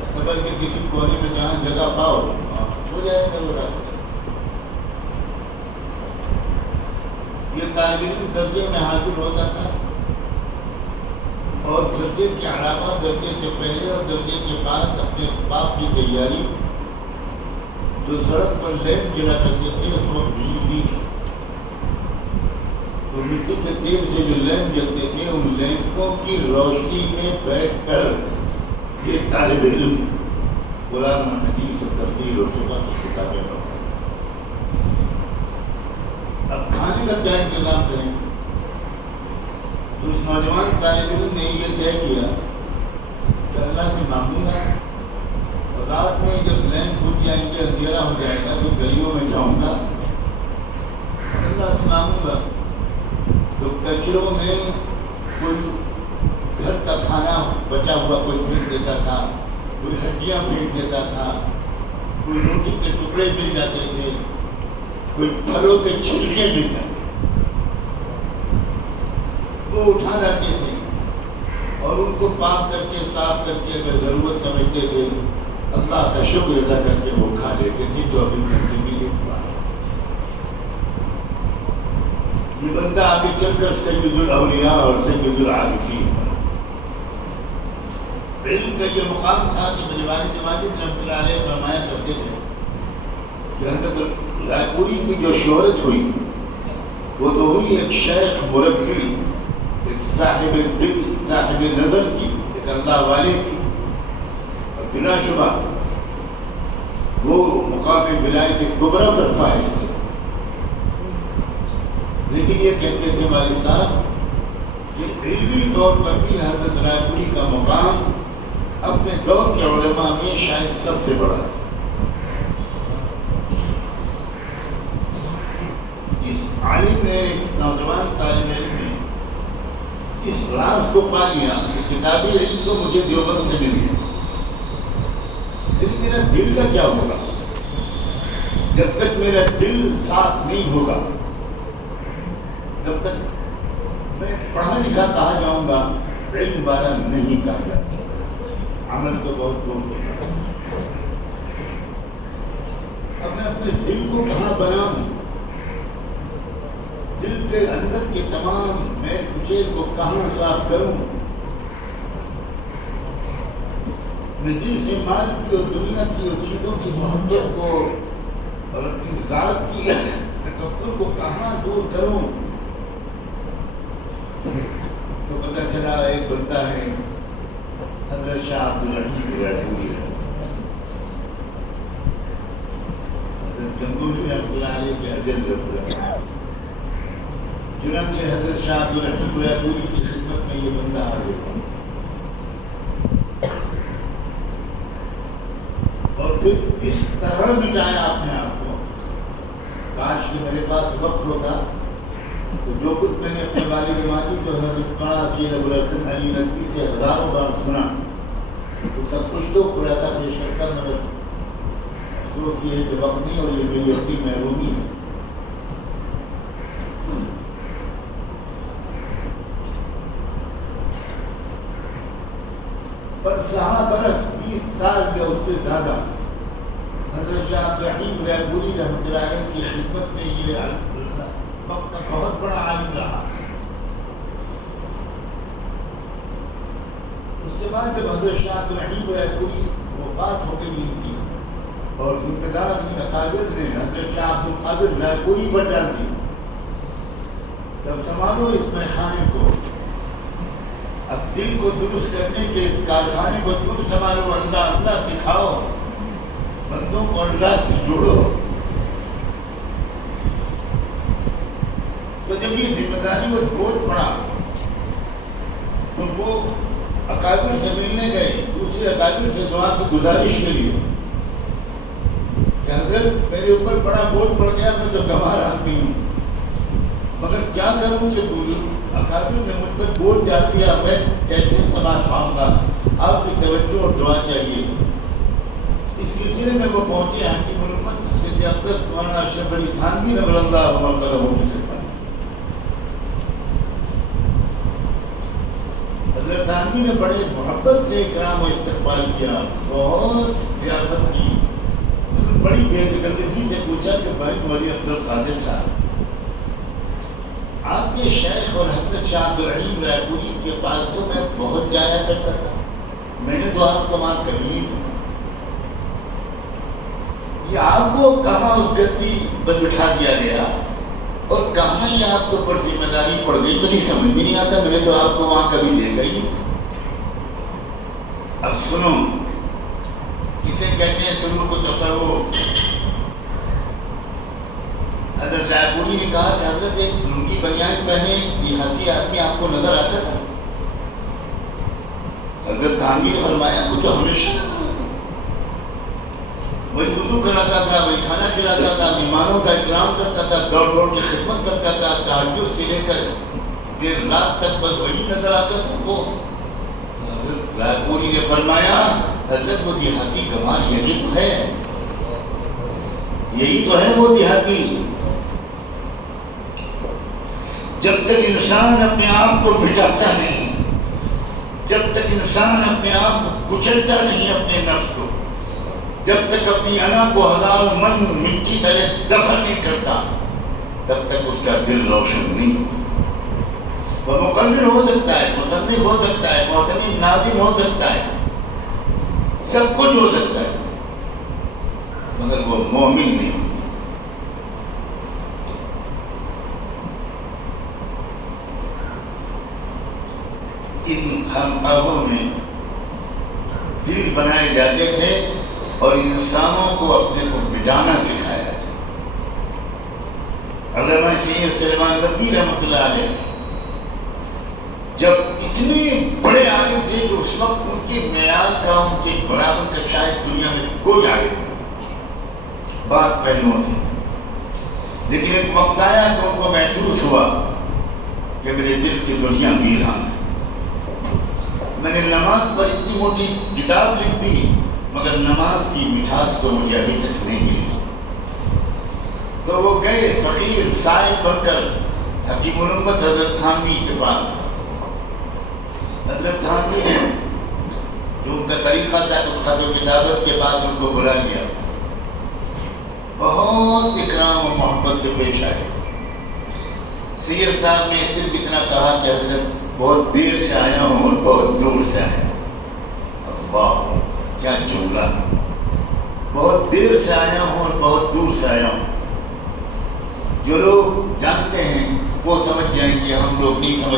استقبال کے کسی کونے میں جہاں جگہ پاؤ ہو جائے گا وہ رات میں. یہ طالب علم درجے میں حاضر ہوتا تھا اور درجے کے علاوہ درجے سے پہلے اور درجے کے بعد اپنے اسباب کی تیاری. جو سڑک پر لیمپ جلا کرتے تھے اس وقت بجلی نہیں تھی تو مٹی کے تیل سے جو لیمپ جلتے تھے ان لیمپوں کی روشنی میں بیٹھ کر یہ طالب علم قرآن و حدیث اور تفسیر اور فقہ کی کتابیں پڑھتا ہے. اب کھانے کا کیا انتظام کریں؟ تو اس نوجوان طالب علم نے یہ طے کیا کہ اللہ سے مانگوں گا اور رات میں جب لائن بجھ جائیں گے اندھیرا ہو جائے گا تو گلیوں میں جاؤں گا اللہ سے مانگوں گا. تو کچروں میں کوئی گھر کا کھانا بچا ہوا کوئی پھینک دیتا تھا, کوئی ہڈیاں پھینک دیتا تھا, کوئی روٹی کے ٹکڑے مل جاتے تھے, کوئی پھلوں کے چھلکے مل جاتے وہ اٹھا لاتے تھے اور ان کو پاک کر کے صاف کر کے اگر ضرورت سمجھتے تھے اللہ کا شکر ادا کر کے وہ کھا لیتے تھے. 24 گھنٹے میں ایک بار یہ بندہ آگے چل کر سید الاولیاء اور سید العارفین بنا. علم کا یہ مقام تھا کہ میرے والد ماجد رحمۃ اللہ علیہ فرمایا کرتے تھے کہ حضرت رائے پوری کی جو شہرت ہوئی وہ تو ہوئی ایک شیخ مربی, ایک صاحب دل, صاحب نظر کی, ایک اللہ والے کی, اور بلا شبہ وہ مقام ولایت کبریٰ پر فائز تھے. لیکن یہ کہتے تھے والد صاحب کہ علمی طور پر بھی حضرت رائے پوری کا مقام اپنے دور کے علماء میں شاید سب سے بڑا تھا. اس عالم نے, اس نوجوان طالب علم نے اس راز کو پا لیا کہ کتابی علم تو مجھے دیوبند سے مل گیا, لیکن میرا دل کا کیا ہوگا؟ جب تک میرا دل صاف نہیں ہوگا تب تک میں پڑھا لکھا کہا جاؤں گا, علم والا نہیں کہا جاتا, عمل تو بہت دور ہوتا ہے. اب میں اپنے دل کو کہاں بناؤں؟ دل کے اندر کے تمام میل کچیل کو کہاں صاف کروں؟ میں دل سے مال کی اور دنیا کی اور چیزوں کی محبت کو اور اپنی ذات کی تکبر کو کہاں دور کروں؟ تو پتہ چلا ایک بندہ ہے حضرت شاہ عبدالرحیم رائے حضرت جمہوری رحمۃ اللہ علیہ کے اجل رفیع. چنانچہ حضرت شاہ عبدالرحیم رائے کی خدمت میں یہ بندہ حاضر ہوا اور پھر اس طرح مٹایا اپنے آپ کو. کاش کہ میرے پاس وقت ہوتا تو جو کچھ میں نے اپنے والد ماجد جو حضرت بڑا سید ابوالحسن علی ندوی سے ہزاروں بار سنا اس کا کچھ تو خلاصہ پیش کرتا, مگر افسوس یہ ہے کہ وقت نہیں اور یہ میری اپنی محرومی ہے. پر 6 برس 20 سال یا اس سے زیادہ حضرت شاہ عبدالرحیم رائے پوری رحمۃ اللہ علیہ کی خدمت میں یہ وقت کا بہت بڑا عالم رہا. اس کے بعد جب حضرت شاہ عبدالرحیم رائے پوری وفات ہو گئی ان کی اور ذمہ دار اکابر نے حضرت شاہ عبدالقادر رائے پوری پر ڈال دی, جب سنبھالو اس میخانے کو, اب دل کو درست کرنے کے اس کارخانے کو تم سنبھالو, اللہ اللہ سکھاؤ, بندوں کو اللہ سے جوڑو. تو جب یہ ذمہ داری وہ بوجھ پڑا تو وہ اکابر سے ملنے گئے, دوسرے اکابر سے دعا کی گزارش کے لیے کہ حضرت میرے اوپر بڑا بوجھ پڑ گیا, میں تو گنوار آدمی ہوں, مگر کیا کروں کہ اکابر نے مجھ پر بوجھ ڈال دیا, میں کیسے سنبھال پاؤں گا؟ آپ کی توجہ اور دعا چاہیے. اس سلسلے میں وہ پہنچے حکیم الامت حضرت اقدس مولانا اشرف علی تھانوی نور اللہ مرکزہ کی خدمت. حضرت تھانوی نے بڑے محبت سے اکرام و استقبال کیا، بہت سیاست کی، بڑی بے تکلفی سے پوچھا کہ بھائی مولوی عبدالقادر صاحب، آپ کے شیخ اور حضرت شاہ عبدالرحیم رائے پوری کے پاس تو میں بہت جایا کرتا تھا، میں نے تو آپ کو وہاں کبھی نہیں، یہ آپ کو کہاں اس گدی پر بٹھا دیا گیا اور کہاں یہ آپ کے اوپر ذمہ داری پڑ گئی، مجھے سمجھ بھی نہیں آتا، میں نے تو آپ کو وہاں کبھی دیکھا ہی نہیں۔ اب سنو، کسے کہتے ہیں سلوک و تصوف؟ حضرت رائے پوری نے کہا کہ حضرت ایک لنگی بنیان پہنے دیہاتی آدمی آپ کو نظر آتا تھا؟ حضرت تھانوی نے فرمایا وہ تو ہمیشہ نظر آتا تھا، وہی وضو کراتا تھا، وہی کھانا کھلاتا تھا، مہمانوں کا اکرام کرتا تھا، دوڑ دوڑ کی خدمت کرتا تھا، تہجد سے لے کر دیر رات تک بس وہی نظر آتا تھا وہ۔ حضرت رائے پوری نے فرمایا حضرت وہ دیہاتی کمال یہی تو ہے، یہی تو ہے وہ دیہاتی۔ جب تک انسان اپنے آپ کو مٹاتا نہیں، جب تک انسان اپنے آپ کو کچلتا نہیں اپنے نفس کو، جب تک اپنی انا کو ہزاروں من مٹی طرح دفن نہیں کرتا، تب تک اس کا دل روشن نہیں ہوتا۔ وہ مقرر ہو سکتا ہے، مصنف ہو سکتا ہے، معتمد ناظم ہو سکتا ہے، سب کچھ ہو سکتا ہے، مگر وہ مومن نہیں ہو سکتا۔ ان خانقاہوں میں دل بنائے جاتے تھے اور انسانوں کو اپنے کو مٹانا سکھایا جاتا تھا۔ علامہ سید سلیمان ندوی رحمۃ اللہ علیہ جب اتنے بڑے عالم تھے کہ اس وقت ان کے معیار کا، ان کے برابر کا شاید دنیا میں کوئی عالم نہیں تھا بعض پہلوؤں سے، لیکن ایک وقت آیا کہ ان کو محسوس ہوا کہ میرے دل کی دنیا ویران ہے، میں نے نماز پر اتنی موٹی کتاب لکھ دی مگر نماز کی مٹھاس تو مجھے ابھی تک نہیں ملی۔ تو وہ گئے فقیر سائل بن کر حکیم الامت حضرت تھانوی کے پاس۔ حضرت تھانوی نے جو ان کا طریقہ تھا خود خط و کتابت کے بعد ان کو بلا لیا، بہت اکرام و محبت سے پیش آئے۔ سید صاحب نے صرف اتنا کہا کہ حضرت بہت دیر سے آیا ہوں اور بہت دور سے آیا ہوں۔ واہ کیا جملہ، بہت دیر سے آیا ہوں اور بہت دور سے آیا ہوں۔ جو لوگ جانتے ہیں وہ سمجھ جائیں کہ ہم لوگ نہیں سمجھ